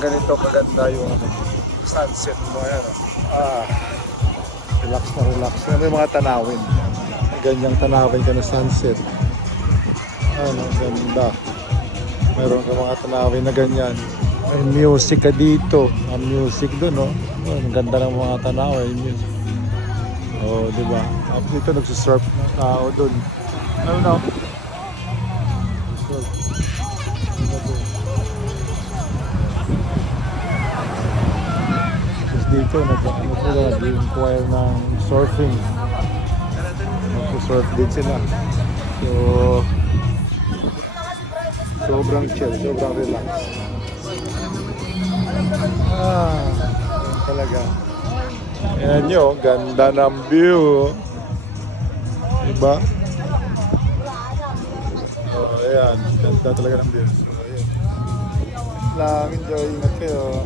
Ganito kaganda yung sunset mo. Ayan. Relax na relax. Ano yung mga tanawin? Ganyang tanawin ka na sunset. Ano, ganda. Meron ka mga tanawin na ganyan. May music ka dito. Ang music doon, no? Ang ganda ng mga tanawin. Music. Oh, di ba? Tapos dito nagsusurf ng tao doon. Ano na? Surf. Tapos dito, nag-inquire ng surfing. Nag-surf din sila. So, sobrang chill, sobrang relax. Yan talaga. Ayan nyo, ganda ng view. Diba? Oh, ayan, ganda talaga ng view. So, ayan. Lang, enjoy, ingat kayo.